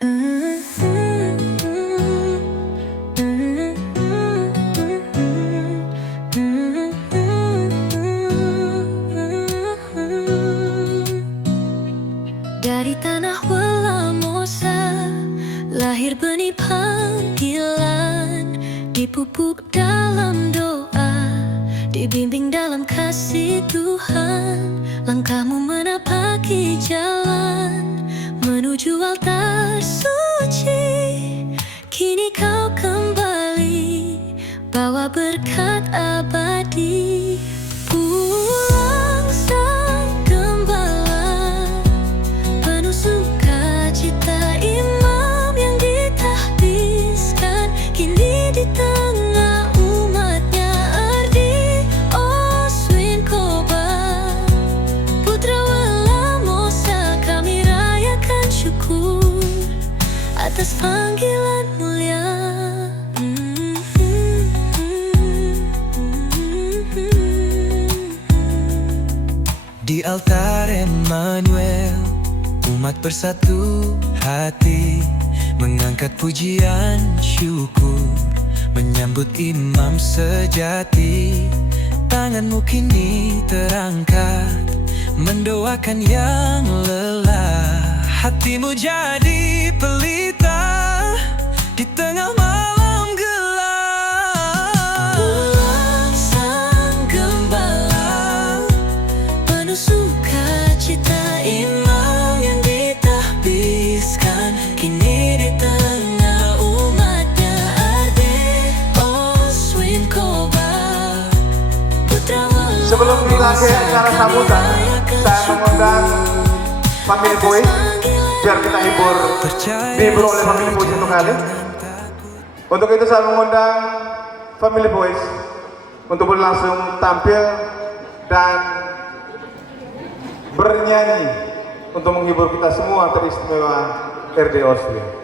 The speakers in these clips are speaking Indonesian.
Dari tanah Welamosa lahir benih panggilan, dipupuk dalam doa, dibimbing dalam kasih Tuhan. Langkahmu menapaki jalan menuju altar suci. Kini kau kembali bawa berkat abadi. Pulang sang gembala, penuh sukacita imam yang ditahbiskan. Kini di tengah umatnya Ardi Oswin Koba, putra Welamosa. Kami rayakan syukur atas panggilan mulia. Di altar Emmanuel, umat bersatu hati, mengangkat pujian syukur, menyambut imam sejati. Tanganmu kini terangkat, mendoakan yang lelah. Hatimu jadi pelita di tengah malam gelap. Pulang sang gembala, penuh sukacita imam yang ditahbiskan. Kini di tengah umatnya Ardi Oswin Koba, putra Welamosa. Sebelum kita akhiri acara sambutan, saya mengundang Family Voice biar kita dihibur oleh Family Voice satu kali. Untuk itu saya mengundang Family Voice untuk langsung tampil dan bernyanyi untuk menghibur kita semua teristimewa RD Oswin.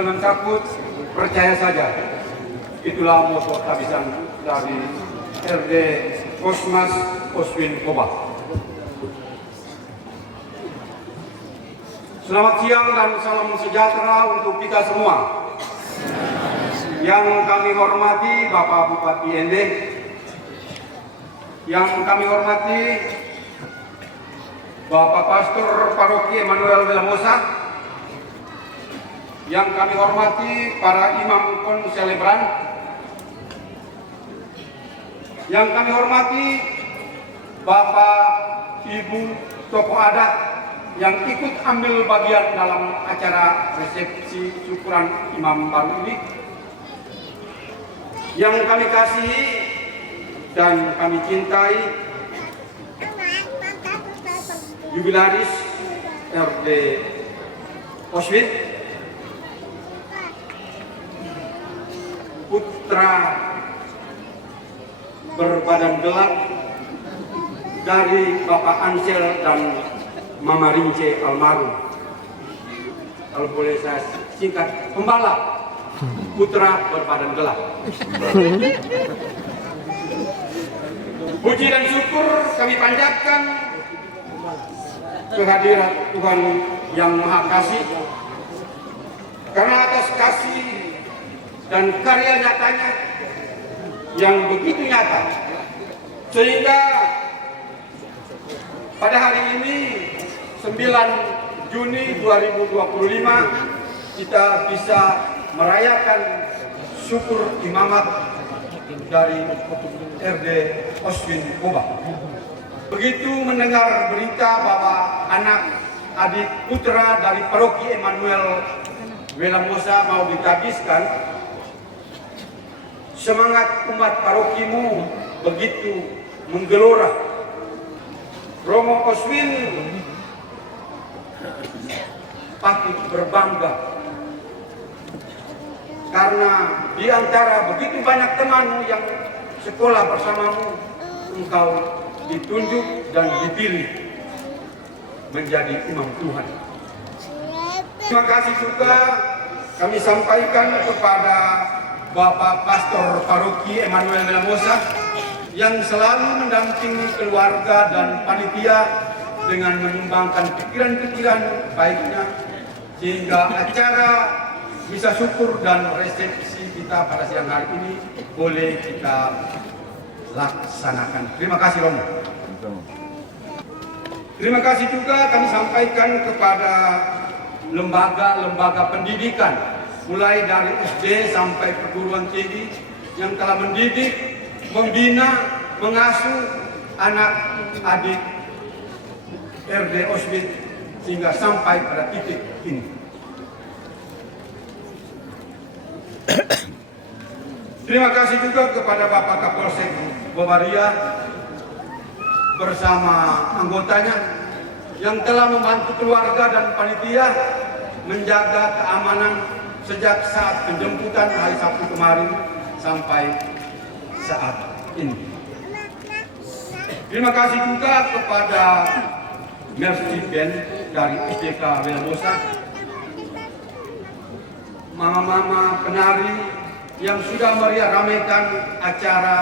Jangan takut, percaya saja. Itulah moto tabisan dari RD Kosmas Oswin Koba. Selamat siang dan salam sejahtera untuk kita semua. Yang kami hormati Bapak Bupati Ende, yang kami hormati Bapak Pastor Paroki Emmanuel Welamosa, yang kami hormati para imam konselebran, yang kami hormati Bapak, Ibu, tokoh adat yang ikut ambil bagian dalam acara resepsi syukuran imam baru ini, yang kami kasihi dan kami cintai jubilaris RD Oswin, putra berbadan gelap dari Bapak Ansel dan Mama Rince almarhum. Kalau boleh saya singkat, pembalap putra berbadan gelap. Puji dan syukur kami panjatkan kehadirat Tuhan yang Maha Kasih, karena atas kasih dan karya nyatanya yang begitu nyata, sehingga pada hari ini 9 Juni 2025 kita bisa merayakan syukur imamat dari RD Oswin Koba. Begitu mendengar berita bahwa anak adik putra dari paroki Emmanuel Welamosa mau ditabiskan, semangat umat parokimu begitu menggelora. Romo Oswin patut berbangga karena di antara begitu banyak temanmu yang sekolah bersamamu, engkau ditunjuk dan dipilih menjadi imam Tuhan. Terima kasih juga kami sampaikan kepada Bapak Pastor Paroki Emmanuel Welamosa yang selalu mendampingi keluarga dan panitia dengan menyumbangkan pikiran-pikiran baiknya, sehingga acara misa syukur dan resepsi kita pada siang hari ini boleh kita laksanakan. Terima kasih Romo. Terima kasih juga kami sampaikan kepada lembaga-lembaga pendidikan mulai dari SD sampai perguruan tinggi yang telah mendidik, membina, mengasuh anak adik RD Oswin sehingga sampai pada titik ini. Terima kasih juga kepada Bapak Kapolsek Bobaria bersama anggotanya yang telah membantu keluarga dan panitia menjaga keamanan sejak saat penjemputan hari Sabtu kemarin sampai saat ini. Terima kasih juga kepada Mercy Band dari SDK Welamosa, mama-mama penari yang sudah meriah-ramaikan acara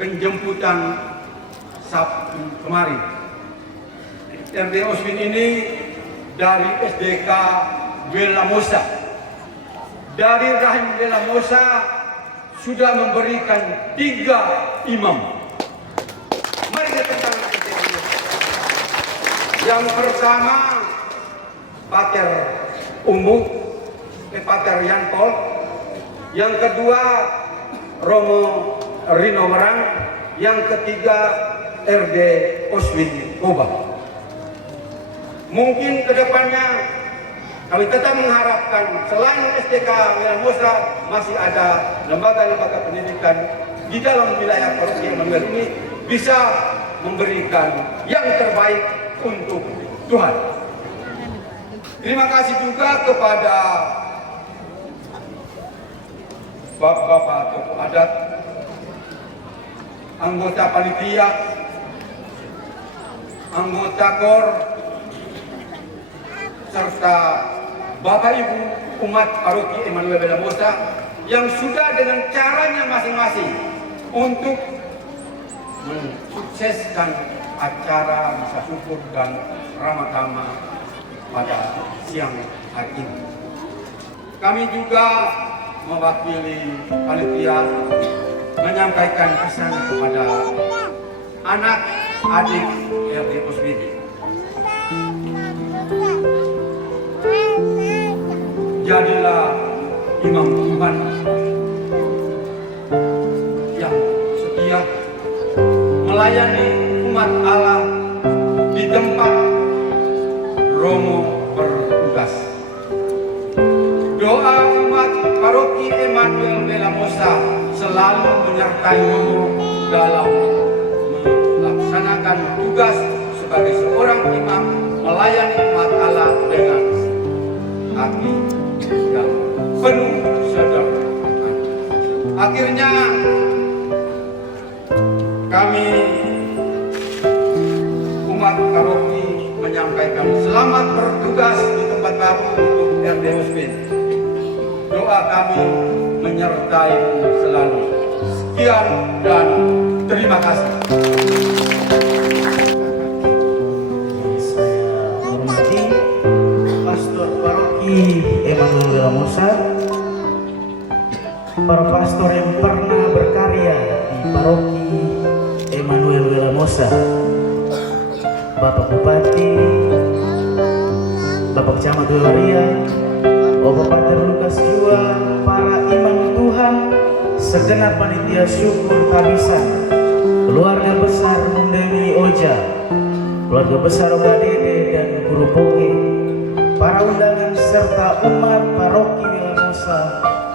penjemputan Sabtu kemarin. RD Oswin ini dari SDK Welamosa, dari rahim Welamosa sudah memberikan 3 imam. Mari kita tanya yang pertama Pater Umbu, Pater Yanpol. Yang kedua Romo Rino Merang. Yang ketiga RD Oswin Koba. Mungkin kedepannya kami tetap mengharapkan selain SDK Welamosa masih ada lembaga-lembaga pendidikan di dalam wilayah paroki Emmanuel ini bisa memberikan yang terbaik untuk Tuhan. Terima kasih juga kepada Bapak-bapak tokoh adat, anggota panitia, anggota KOR, serta Bapak Ibu umat paroki Emmanuel Welamosa yang sudah dengan caranya masing-masing untuk mensukseskan acara misa syukur dan ramah-tamah pada siang hari ini. Kami juga mewakili panitia menyampaikan pesan kepada anak adik RD Oswin. Jadilah imam Tuhan yang setia melayani umat Allah di tempat Romo bertugas. Doa umat paroki Emmanuel Welamosa selalu menyertai Romo dalam melaksanakan tugas sebagai seorang imam melayani umat Allah dengan hati yang penuh sederhana. Akhirnya kami umat paroki menyampaikan selamat bertugas di tempat baru untuk RD Uspin. Doa kami menyertai selalu. Sekian dan terima kasih. Saya hormati Pastor Paroki Emmanuel Welamosa, para pastor yang pernah berkarya di Paroki Emmanuel Welamosa, Bapak Bupati, Bapak Camat Waria, Bapak Pater Lukas Jua, para imam Tuhan, segenap panitia syukur tabisan, keluarga besar Mundemi Oja, keluarga besar Oga Dede dan Guru Poke, para undangan serta umat Paroki Welamosa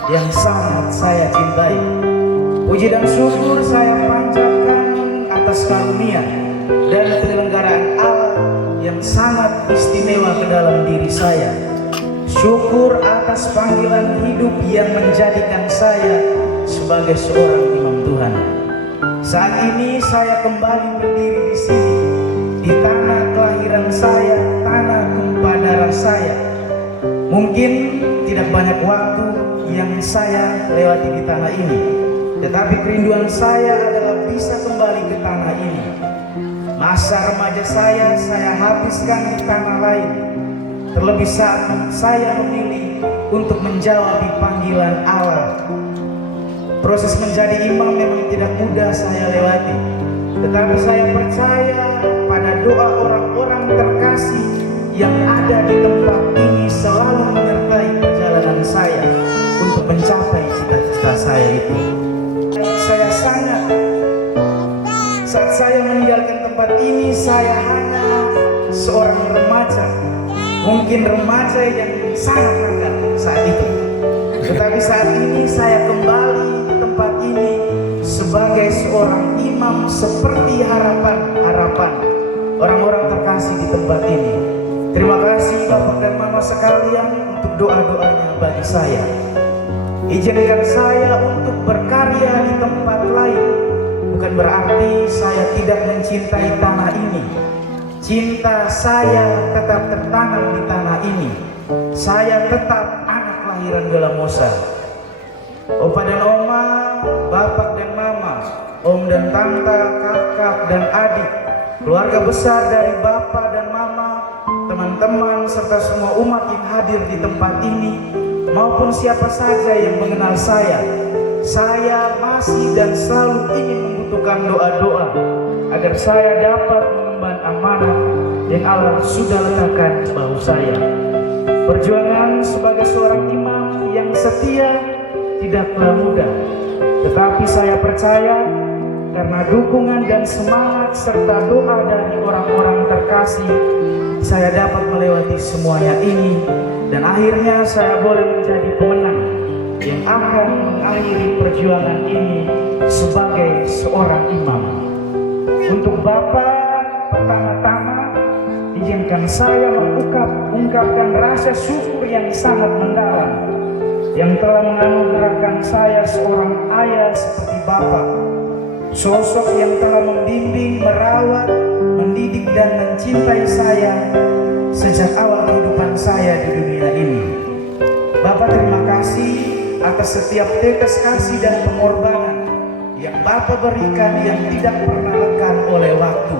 yang sangat saya cintai. Puji dan syukur saya panjatkan atas karunia dan penyelenggaraan Allah yang sangat istimewa ke dalam diri saya. Syukur atas panggilan hidup yang menjadikan saya sebagai seorang imam Tuhan. Saat ini saya kembali berdiri di sini, di tanah kelahiran saya, tanah tumpah darah saya. Mungkin tidak banyak waktu yang saya lewati di tanah ini, tetapi kerinduan saya adalah bisa kembali ke tanah ini. Masa remaja saya habiskan di tanah lain. Terlebih saat saya memilih untuk menjawab panggilan Allah. Proses menjadi imam memang tidak mudah saya lewati, tetapi saya percaya pada doa orang-orang terkasih yang ada di tempat ini selalu menyertai perjalanan saya untuk mencapai cita-cita saya itu. Saya sangat, saat saya meninggalkan tempat ini, saya hanya seorang remaja, mungkin remaja yang sangat rendah saat itu. Tetapi saat ini saya kembali ke tempat ini sebagai seorang imam seperti harapan orang-orang terkasih di tempat ini. Terima kasih Bapak dan Mama sekalian untuk doa-doanya bagi saya. Izinkan saya untuk berkarya di tempat lain. Bukan berarti saya tidak mencintai tanah ini. Cinta saya tetap tertanam di tanah ini. Saya tetap anak kelahiran Welamosa. Opa dan Oma, Bapak dan Mama, Om dan Tante, kakak dan adik, keluarga besar dari Bapak dan Mama, teman-teman serta semua umat yang hadir di tempat ini, maupun siapa saja yang mengenal saya masih dan selalu ingin membutuhkan doa-doa agar saya dapat mengemban amanah yang Allah sudah letakkan di bahu saya. Perjuangan sebagai seorang imam yang setia tidaklah mudah, tetapi saya percaya karena dukungan dan semangat serta doa dari orang-orang terkasih, saya dapat melewati semuanya ini dan akhirnya saya boleh menjadi pemenang yang akan mengakhiri perjuangan ini sebagai seorang imam. Untuk Bapak, pertama-tama izinkan saya mengungkapkan rasa syukur yang sangat mendalam yang telah menganugerahkan saya seorang ayah seperti Bapak, sosok yang telah membimbing, merawat, mendidik dan mencintai saya sejak awal kehidupan saya di dunia ini. Bapak, terima kasih atas setiap tetes kasih dan pengorbanan yang Bapak berikan yang tidak pernah lekang oleh waktu.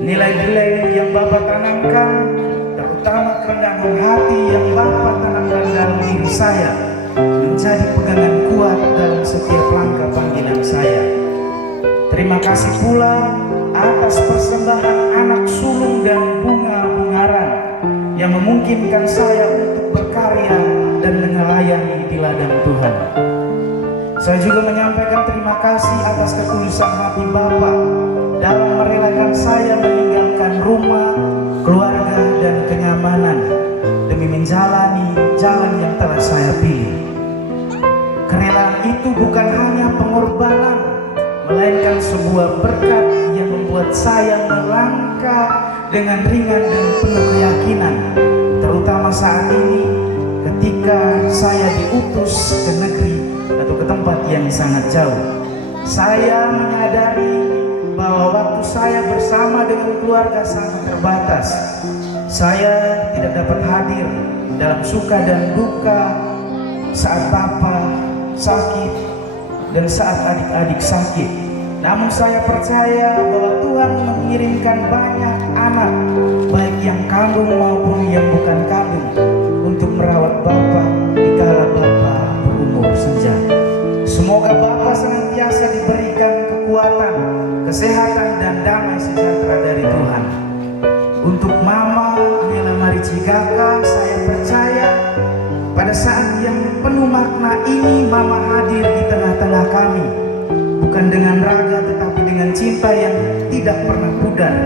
Nilai-nilai yang Bapak tanamkan, terutama kerendahan hati yang Bapak tanamkan dalam diri saya, menjadi pegangan kuat dalam setiap langkah panggilan saya. Terima kasih pula atas persembahan anak sulung dan bunga-bungaran yang memungkinkan saya untuk berkarya dan melayani di ladang Tuhan. Saya juga menyampaikan terima kasih atas ketulusan hati Bapak dalam merelakan saya meninggalkan rumah, keluarga, dan kenyamanan demi menjalani jalan yang telah saya pilih. Kerelaan itu bukan hanya pengorbanan, melainkan sebuah berkat yang membuat saya melangkah dengan ringan dan penuh keyakinan, terutama saat ini ketika saya diutus ke negeri atau ke tempat tempat yang sangat jauh. Saya menyadari bahwa waktu saya bersama dengan keluarga sangat terbatas. Saya tidak dapat hadir dalam suka dan duka saat papa sakit dan saat adik-adik sakit. Namun saya percaya bahwa Tuhan mengirimkan banyak anak, baik yang kandung maupun yang bukan kandung, untuk merawat Bapa dikala Bapa berumur senja. Semoga Bapa senantiasa diberikan kekuatan, kesehatan, dan damai sejahtera dari Tuhan. Untuk Mama Angela Maricigaka, saya percaya pada saat yang penuh makna ini Mama hadir di tengah-tengah kami, bukan dengan raga tetapi dengan cinta yang tidak pernah pudar,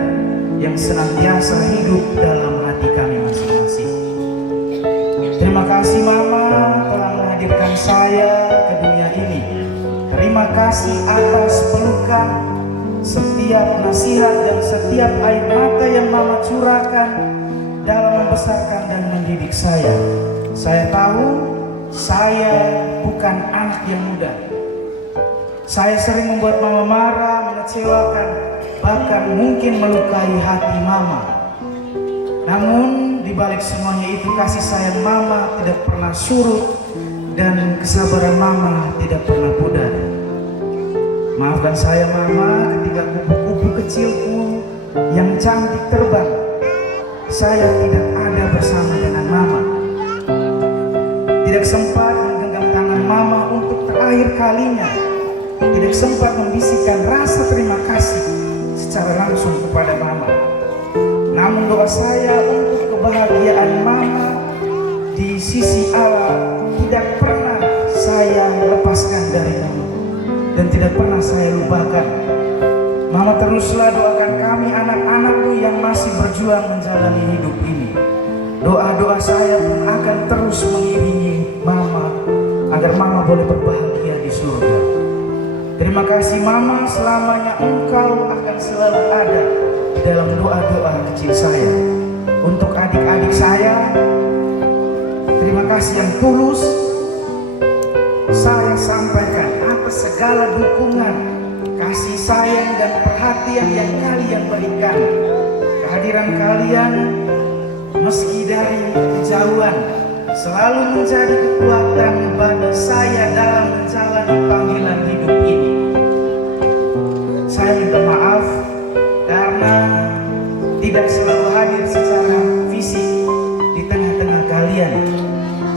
yang senantiasa hidup dalam hati kami masing-masing. Terima kasih Mama telah menghadirkan saya ke dunia ini. Terima kasih atas pelukan, setiap nasihat dan setiap air mata yang Mama curahkan dalam membesarkan dan mendidik saya. Saya tahu saya bukan anak yang muda. Saya sering membuat Mama marah, mengecewakan, bahkan mungkin melukai hati Mama. Namun di balik semuanya itu kasih sayang Mama tidak pernah surut dan kesabaran Mama tidak pernah pudar. Maafkan saya Mama ketika kupu-kupu kecilku yang cantik terbang. Saya tidak ada bersama dengan Mama. Tidak sempat menggenggam tangan Mama untuk terakhir kalinya. Tidak sempat membisikkan rasa terima kasih secara langsung kepada Mama. Namun doa saya untuk kebahagiaan Mama di sisi Allah tidak pernah saya lepaskan dari Mama dan tidak pernah saya lupakan. Mama teruslah doakan kami anak-anakmu yang masih berjuang menjalani hidup ini. Doa-doa saya pun akan terus mengiringi Mama agar Mama boleh berbahagia di surga. Terima kasih Mama, selamanya Engkau akan selalu ada dalam doa-doa kecil saya. Untuk adik-adik saya, terima kasih yang tulus saya sampaikan atas segala dukungan, kasih sayang dan perhatian yang kalian berikan. Kehadiran kalian meski dari kejauhan selalu menjadi kekuatan bagi saya dalam menjalani panggilan hidup ini. Saya minta maaf karena tidak selalu hadir secara fisik di tengah-tengah kalian.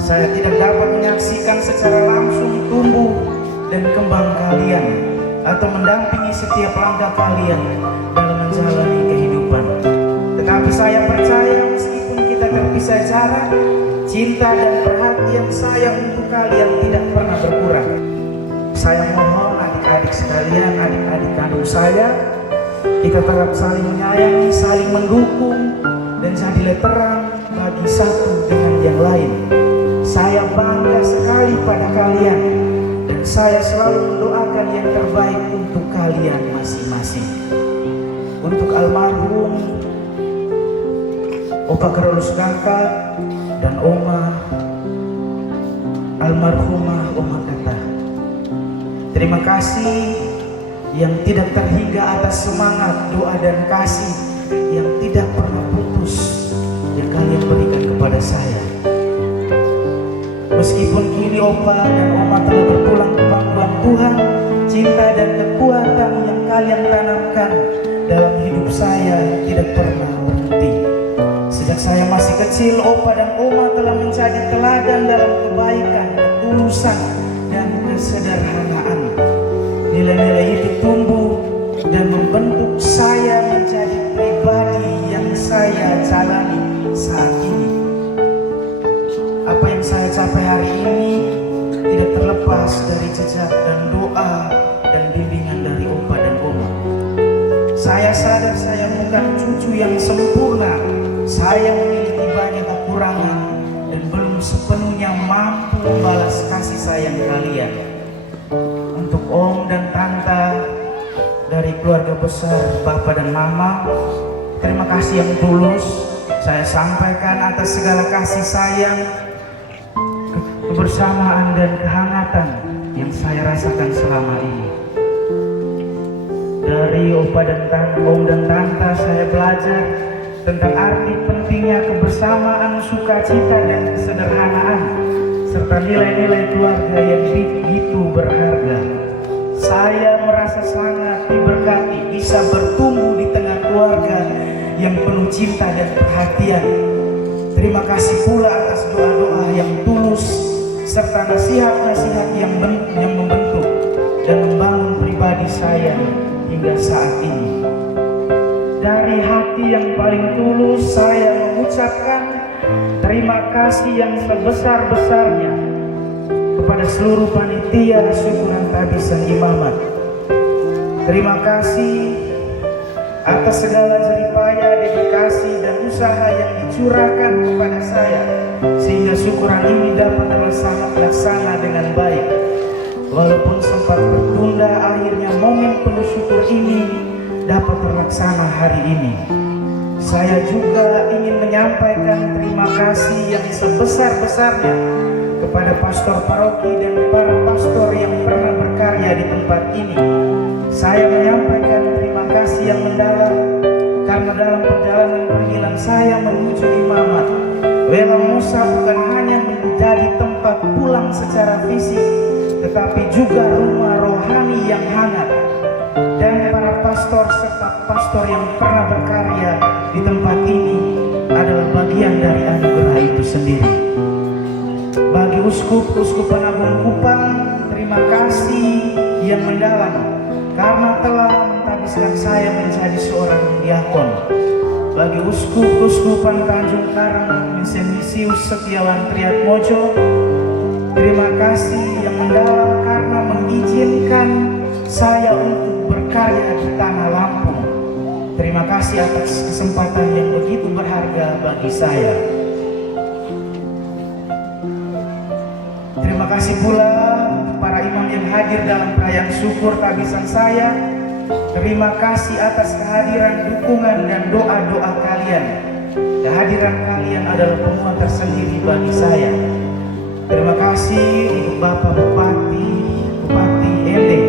Saya tidak dapat menyaksikan secara langsung tumbuh dan kembang kalian atau mendampingi setiap langkah kalian dalam menjalani kehidupan. Tetapi saya percaya meskipun kita terpisah jarak, cinta dan perhatian saya untuk kalian tidak pernah berkurang. Saya mohon adik-adik sekalian, adik-adik kandung saya, kita tetap saling menyayangi, saling mendukung, dan jadilah terang bagi satu dengan yang lain. Saya bangga sekali pada kalian, dan saya selalu mendoakan yang terbaik untuk kalian masing-masing. Untuk almarhum Opa Carolus Kakak dan Oma almarhumah Oma Kata, terima kasih yang tidak terhingga atas semangat, doa dan kasih yang tidak pernah putus yang kalian berikan kepada saya. Meskipun kini Opa dan Oma telah berpulang ke pangkuan Tuhan, cinta dan kekuatan yang kalian tanamkan dalam hidup saya tidak pernah berhenti. Sejak saya masih kecil, Opa dan Oma telah menjadi teladan dalam kebaikan, ketulusan, dan kesederhanaan. Nilai-nilai itu tumbuh dan membentuk saya menjadi pribadi yang saya jalani saat ini. Apa yang saya capai hari ini tidak terlepas dari jejak dan doa dan bimbingan dari Opa dan Oma. Saya sadar saya bukan cucu yang sempurna. Saya memiliki banyak kekurangan dan belum sepenuhnya mampu membalas kasih sayang kalian. Untuk Om dan Tante dari keluarga besar Bapak dan Mama, terima kasih yang tulus saya sampaikan atas segala kasih sayang, kebersamaan dan kehangatan yang saya rasakan selama ini. Dari opa dan om dan tante saya belajar tentang arti pentingnya kebersamaan, sukacita dan kesederhanaan, serta nilai-nilai keluarga yang begitu berharga. Saya merasa sangat diberkati bisa bertumbuh di tengah keluarga yang penuh cinta dan perhatian. Terima kasih pula atas doa-doa yang tulus serta nasihat-nasihat yang membentuk dan membangun pribadi saya hingga saat ini. Dari hati yang paling tulus saya mengucapkan terima kasih yang sebesar-besarnya kepada seluruh panitia syukuran tabisan imamat. Terima kasih atas segala jeripaya, dedikasi dan usaha yang dicurahkan kepada saya sehingga syukuran ini dapat terlaksana dengan baik. Walaupun sempat tertunda, akhirnya momen penuh syukur ini dapat terlaksana hari ini. Saya juga ingin menyampaikan terima kasih yang sebesar-besarnya kepada pastor paroki dan para pastor yang pernah berkarya di tempat ini. Saya menyampaikan terima kasih yang mendalam karena dalam perjalanan panggilan saya menuju imamat, Wela Mosa bukan hanya menjadi tempat pulang secara fisik, tetapi juga rumah rohani yang hangat. Dan para pastor serta pastor yang pernah berkarya di tempat ini adalah bagian dari anugerah itu sendiri. Bagi Uskup-Uskupan Agung Kupang, terima kasih yang mendalam karena telah menghabiskan saya menjadi seorang diakon. Bagi Uskup-Uskupan Tanjung Karang, Misius Setiawan Triatmojo, terima kasih yang mendalam karena mengizinkan saya untuk berkarya di tanah Lampung. Terima kasih atas kesempatan yang begitu berharga bagi saya. Terima kasih pula para imam yang hadir dalam perayaan syukur tabisan saya. Terima kasih atas kehadiran, dukungan dan doa-doa kalian. Kehadiran kalian adalah penguat tersendiri bagi saya. Terima kasih untuk Bapak Bupati Ende,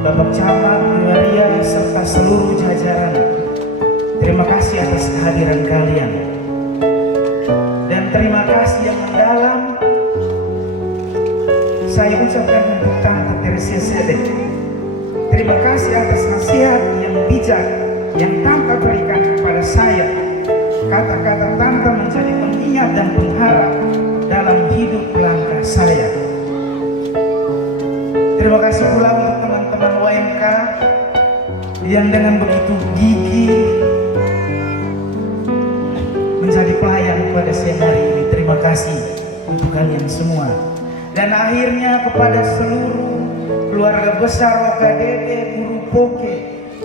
Bapak Camat, Wiwaria, serta seluruh jajaran. Terima kasih atas kehadiran kalian. Dan terima kasih yang mendalam saya ucapkan untuk Tante Teresia Sedek. Terima kasih atas nasihat yang bijak yang Tante berikan kepada saya. Kata-kata Tante menjadi pengingat dan pengharap dalam hidup langkah saya. Terima kasih pula untuk teman-teman WMK yang dengan begitu gigih menjadi pelayan pada siang hari ini. Terima kasih untuk kalian semua. Dan akhirnya kepada seluruh keluarga besar OKDD, Guru Poke,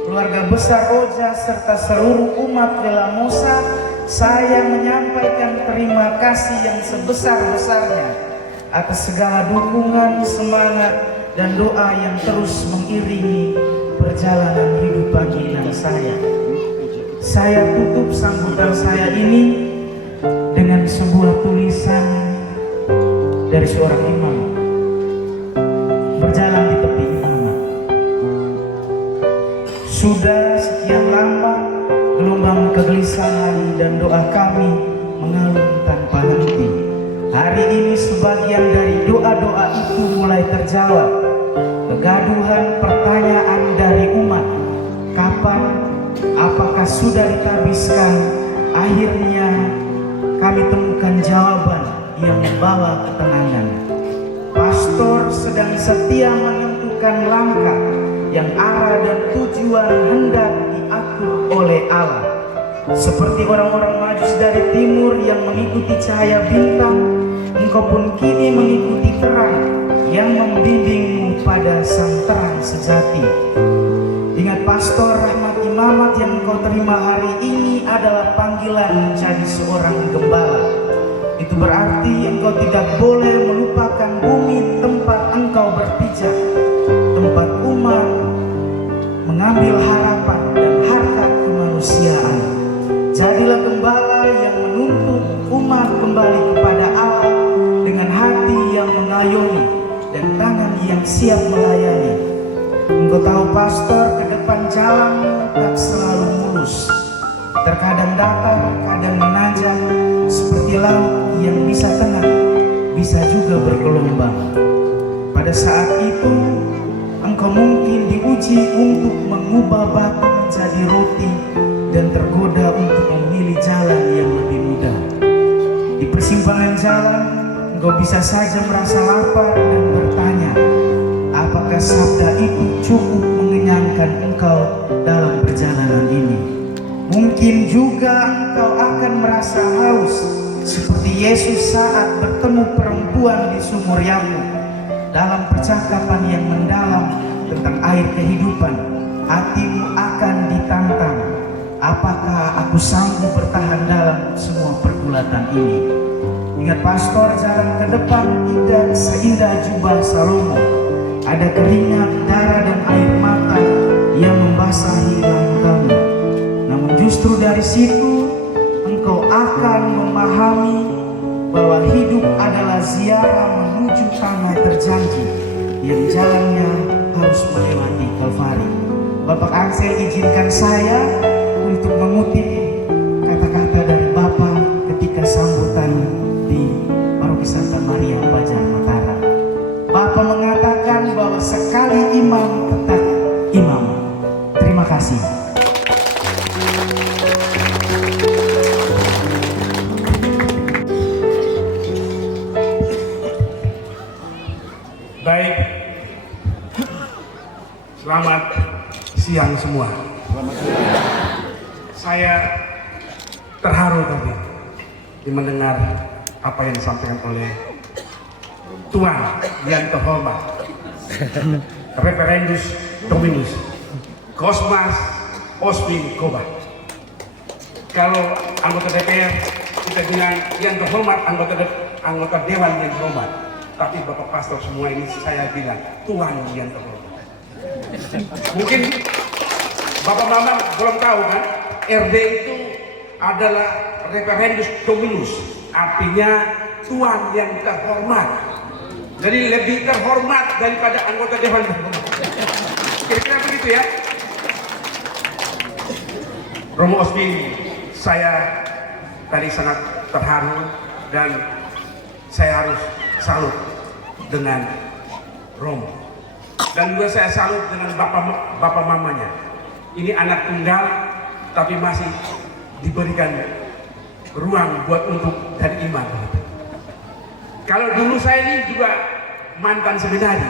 keluarga besar Oja, serta seluruh umat Wela Mosa, saya menyampaikan terima kasih yang sebesar-besarnya atas segala dukungan, semangat, dan doa yang terus mengiringi perjalanan hidup panggilan saya. Saya tutup sambutan saya ini dengan sebuah tulisan dari seorang imam berjalan di tepi imamat. Sudah sekian lama gelombang kegelisahan dan doa kami mengalun tanpa henti. Hari ini sebagian dari doa-doa itu mulai terjawab. Kegaduhan pertanyaan dari umat, kapan, apakah sudah ditabiskan? Akhirnya kami temukan jawaban yang membawa ketenangan. Pastor sedang setia menentukan langkah yang arah dan tujuan hendak diatur oleh Allah. Seperti orang-orang Majus dari timur yang mengikuti cahaya bintang, engkau pun kini mengikuti terang yang membimbingmu pada sang terang sejati. Ingat pastor, rahmat imamat yang engkau terima hari ini adalah panggilan menjadi seorang gembala. Itu berarti engkau tidak boleh melupakan bumi tempat engkau berpijak, tempat umat mengambil harapan dan harkat kemanusiaan. Jadilah gembala yang menuntut umat kembali kepada Allah dengan hati yang mengayomi dan tangan yang yang siap melayani. Engkau tahu pastor, ke depan jalan tak selalu mulus. Terkadang datar, kadang menanjak, seperti laut yang bisa tenang, bisa juga bergelombang. Pada saat itu, engkau mungkin diuji untuk mengubah batu menjadi roti dan tergoda untuk memilih jalan yang lebih mudah. Di persimpangan jalan, engkau bisa saja merasa lapar dan bertanya, apakah sabda itu cukup mengenyangkan engkau dalam perjalanan ini? Mungkin juga engkau akan merasa haus seperti Yesus saat bertemu perempuan di sumur Yakub. Dalam percakapan yang mendalam tentang air kehidupan, hatimu akan ditantang. Apakah aku sanggup bertahan dalam semua pergulatan ini? Ingat pastor, jalan ke depan tidak seindah jubah Salomo. Ada keringat, darah dan air mata yang membasahi langkahmu. Namun justru dari situ engkau akan memahami bahwa hidup adalah ziarah menuju tanah terjanji yang jalannya harus melewati Kalvari. Bapak Ansel, izinkan saya untuk mengutip kata-kata dari Bapak ketika sambutan di Paroki Santa Maria Banjar Mataram. Bapak mengatakan bahwa sekali imam tetap imam. Terima kasih. Baik, selamat siang semua. Saya terharu tadi mendengar apa yang disampaikan oleh Tuan yang terhormat Reverendus Dominus Cosmas Oswin Koba. Kalau anggota DPR kita bilang yang terhormat, anggota Dewan yang terhormat. Tapi Bapak Pastor semua ini saya bilang Tuhan yang terhormat. Mungkin Bapak Mama belum tahu kan, RD itu adalah Reverendus Dominus, artinya Tuhan yang terhormat. Jadi lebih terhormat daripada anggota Dewan terhormat. Kira-kira begitu ya. Romo Oswin, saya tadi sangat terharu dan saya harus salut dengan Romo, dan juga saya salut dengan bapak mamanya. Ini anak tunggal tapi masih diberikan ruang buat untuk jadi imam. Kalau dulu saya ini juga mantan seminari.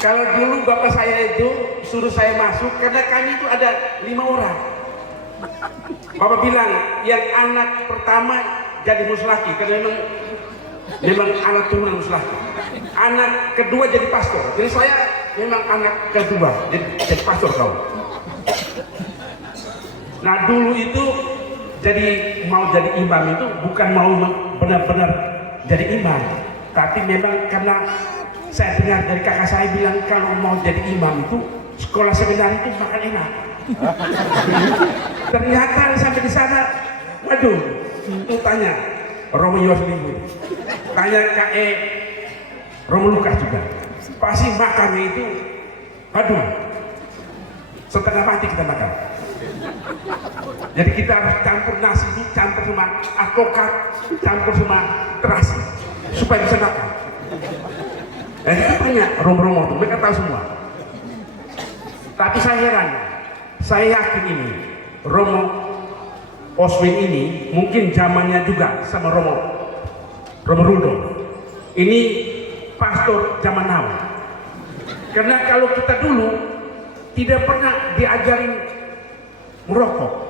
Kalau dulu bapak saya itu suruh saya masuk karena kami itu ada 5 orang. Bapak bilang yang anak pertama jadi muslaki karena memang anak turunan muslaki. Anak kedua jadi pastor. Jadi saya memang anak kedua jadi pastor kau. Nah dulu itu mau jadi imam itu bukan mau benar-benar jadi imam, tapi memang karena saya dengar dari kakak saya bilang kalau mau jadi imam itu sekolah seminari itu makan enak. Ternyata sampai di sana, waduh, itu tanya Romo Yosminggu, tanya KE Romo Lukas juga, pasti makannya itu, waduh, setengah mati kita makan. Jadi kita harus campur nasi, campur sama alpukat, campur sama terasi, supaya bisa makan. Kita tanya Romo-Romo itu, mereka tahu semua. Tapi saya heran, saya yakin ini Romo Oswin ini mungkin zamannya juga sama Romo Rudolf. Ini pastor zaman now. Karena kalau kita dulu tidak pernah diajarin merokok.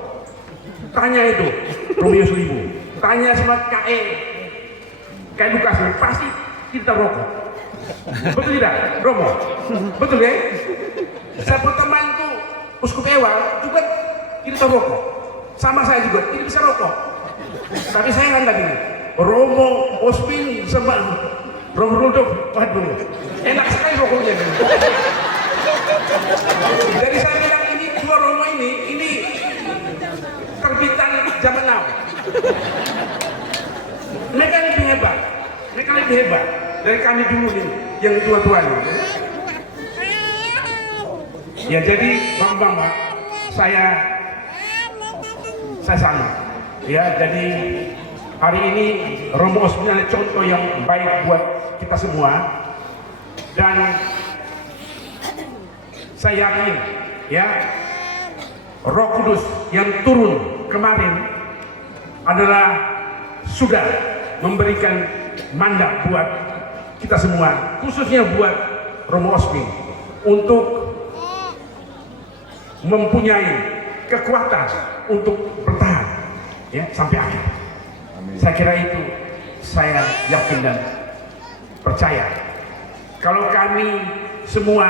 Tanya itu Romo Yoslibu, tanya sama KE Lukas, pasti kita rokok. Betul tidak, Romo? Betul ya? Saya berteman tuh Uskup Ewal juga tidak tahu rokok. Sama saya juga tidak bisa rokok. Tapi saya kan tadi Romo Oswin sama Romo Rudolf, waduh, enak sekali rokoknya. Jadi saya bilang ini dua Romo ini terbitan zaman now. Mereka lebih hebat. dari kami dulu nih, yang tua-tua nih. Ya jadi Bang, saya salut. Ya jadi hari ini Romo Osmin adalah contoh yang baik buat kita semua, dan saya yakin ya Roh Kudus yang turun kemarin adalah sudah memberikan mandat buat kita semua, khususnya buat Romo Osmin untuk mempunyai kekuatan untuk bertahan ya sampai akhir. Saya kira itu, saya yakin dan percaya kalau kami semua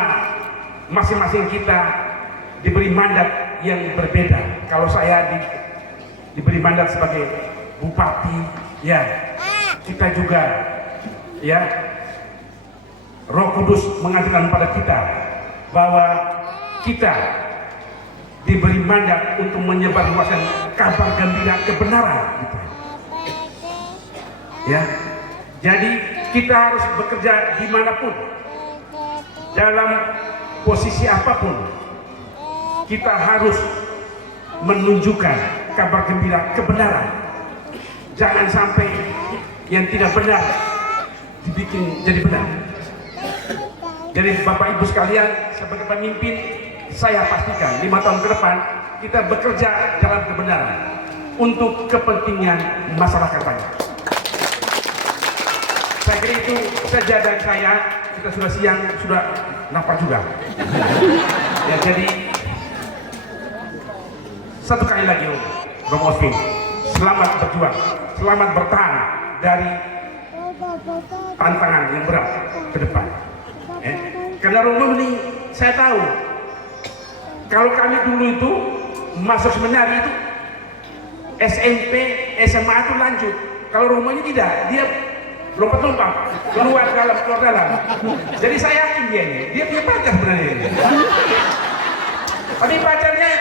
masing-masing kita diberi mandat yang berbeda. Kalau saya diberi mandat sebagai bupati, ya kita juga ya Roh Kudus mengatakan pada kita bahwa kita diberi mandat untuk menyebarluaskan kabar gembira kebenaran gitu. Ya, jadi kita harus bekerja dimanapun, dalam posisi apapun, kita harus menunjukkan kabar gembira kebenaran. Jangan sampai yang tidak benar dibikin jadi benar. Jadi Bapak Ibu sekalian, sebagai pemimpin, saya pastikan 5 tahun ke depan kita bekerja dalam kebenaran untuk kepentingan masyarakat banyak. Saya kira itu saja dari saya. Kita sudah siang, sudah lapar juga. Ya jadi satu kali lagi Romo Osmin, selamat berjuang, selamat bertahan dari tantangan yang berat ke depan. Karena Romo ini saya tahu, kalau kami dulu itu masuk seminari itu SMP, SMA itu lanjut. Kalau Romo ini tidak, dia lompat-lompat keluar dalam. Jadi saya yakin dia punya pacar sebenarnya. Tapi pacarnya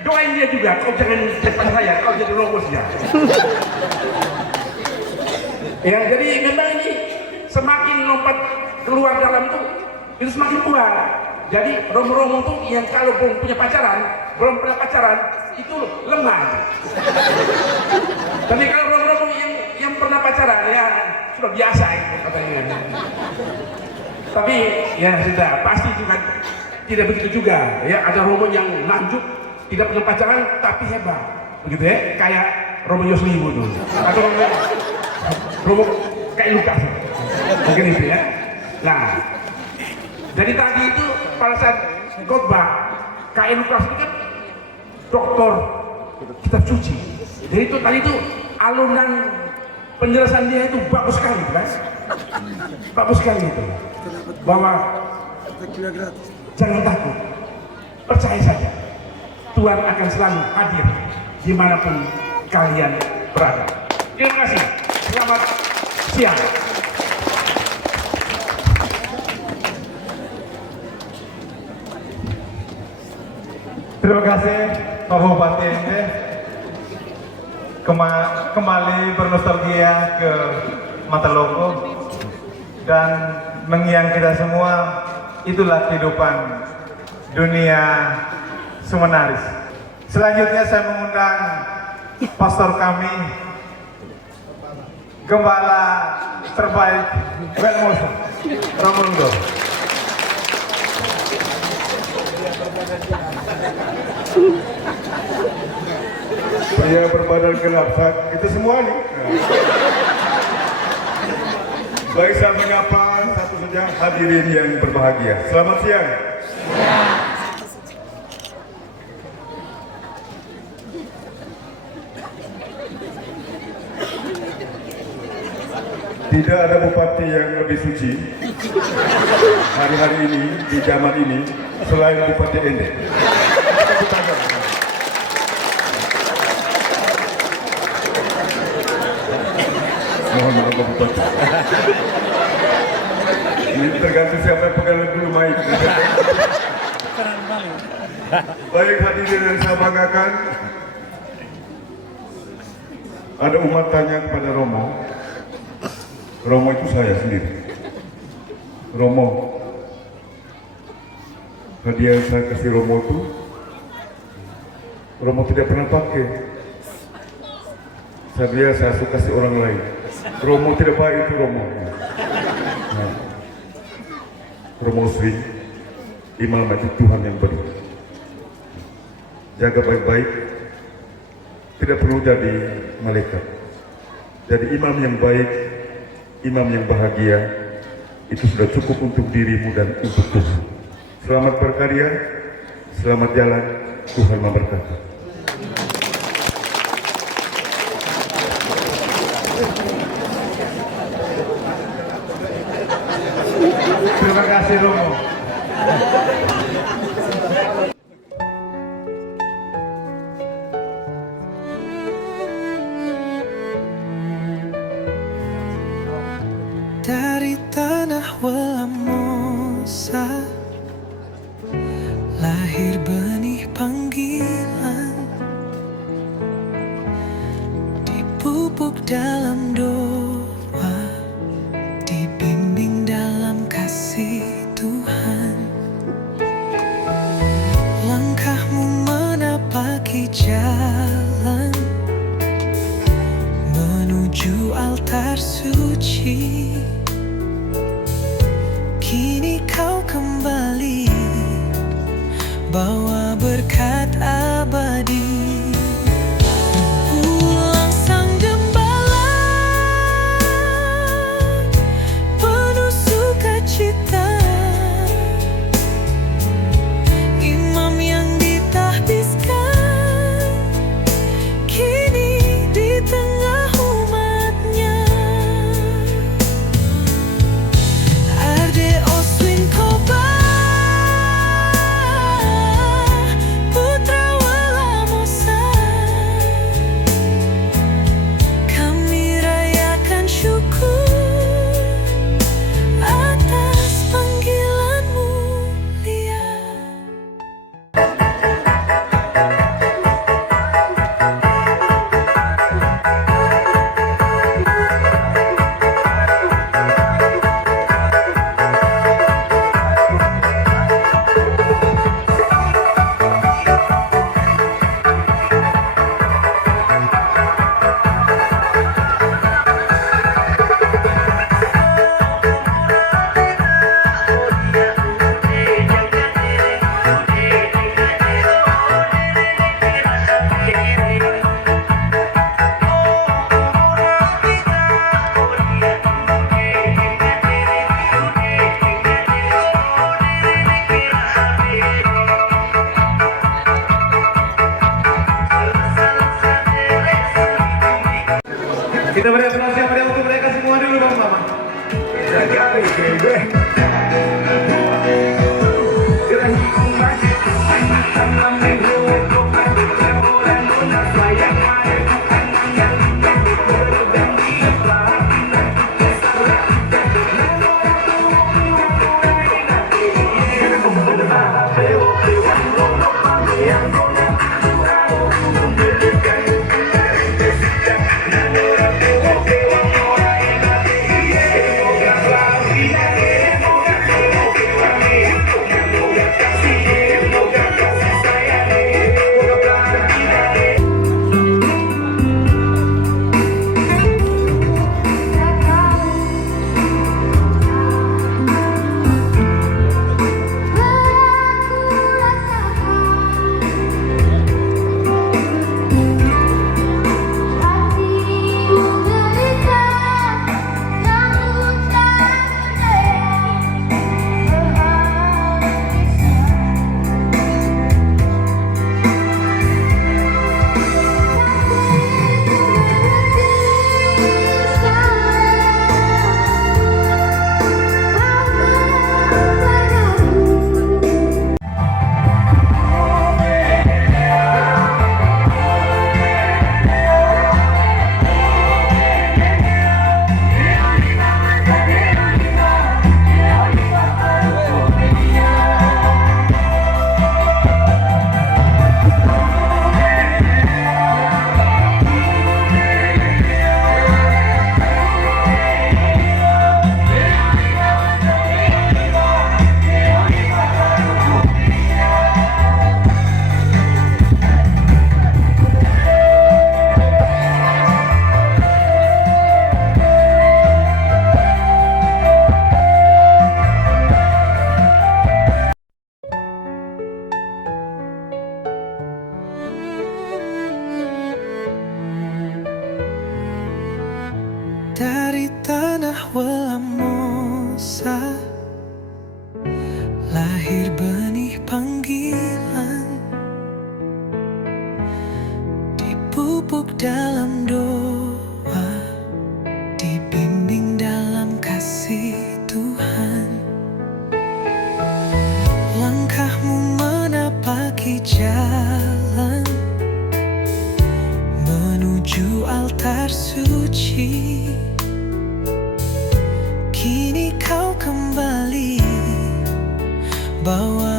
doain dia juga, kau jangan depan saya, kau jadi Romo saja. Ya jadi memang ini semakin lompat keluar dalam tuh itu semakin kuat. Jadi Romo-Romo tuh yang kalau belum punya pacaran, belum pernah pacaran, itu lemah. Tapi kalau Romo-Romo yang pernah pacaran, ya sudah biasa itu katanya. Tapi ya sudah, pasti juga tidak begitu juga. Ya ada Romo yang lanjut, tidak pernah pacaran, tapi hebat. Begitu ya, kayak Romo Yoslibu dulu. Atau Romo kayak Lukas. Mungkin itu ya. Nah, jadi tadi itu pada saat khotbah, K.E. Lukas itu kan doktor kitab suci. Jadi itu tadi itu alunan penjelasan dia itu bagus sekali, kan? Bagus sekali itu. Bahwa jangan takut, percaya saja. Tuhan akan selalu hadir dimanapun kalian berada. Terima kasih. Selamat siang. Terima kasih Pak Bupati Ente. Kembali bernostalgia ke Mataloko dan mengingat kita semua, itulah kehidupan dunia Sumenaris. Selanjutnya saya mengundang pastor kami, Gembala terbaik Welmoso Ramundo. Pria berbadan gelap itu semua nih. Baik, saya menyapa satu saja hadirin yang berbahagia. Selamat siang. Tidak ada bupati yang lebih suci hari-hari ini, di zaman ini, selain Bupati Ende. Mohon maaf Pak Bupati. Ini tergantung siapa yang pegang dulu mic. Baik, hadirin yang saya banggakan, ada umat tanya kepada Romo. Romo itu saya sendiri. Romo, hadiah yang saya kasih Romo itu, Romo tidak pernah pakai. Saya suka kasih orang lain. Romo tidak baik itu Romo. Nah, Romo Sri, imam itu Tuhan yang benar. Jaga baik-baik, tidak perlu jadi malaikat. Jadi imam yang baik, imam yang bahagia, itu sudah cukup untuk dirimu dan untuk Tuhan. Selamat berkarya, selamat jalan, Tuhan memberkati. Terima kasih Romo. Dari tanah Welamosa lahir benih panggilan, dipupuk dalam doa, dibimbing dalam kasih Tuhan. Langkahmu menapaki jalan menuju altar suci. Kini kau kembali bawa berkat abadi. Pulang sang gembala, penuh sukacita. Imam yang ditahbiskan kini di tengah umatnya. Arde Oswin Koba, putra Welamosa, kami rayakan syukur atas panggilan mulia. Kita beri aplaus yang meriah untuk mereka semua dulu dong, Mama. bawa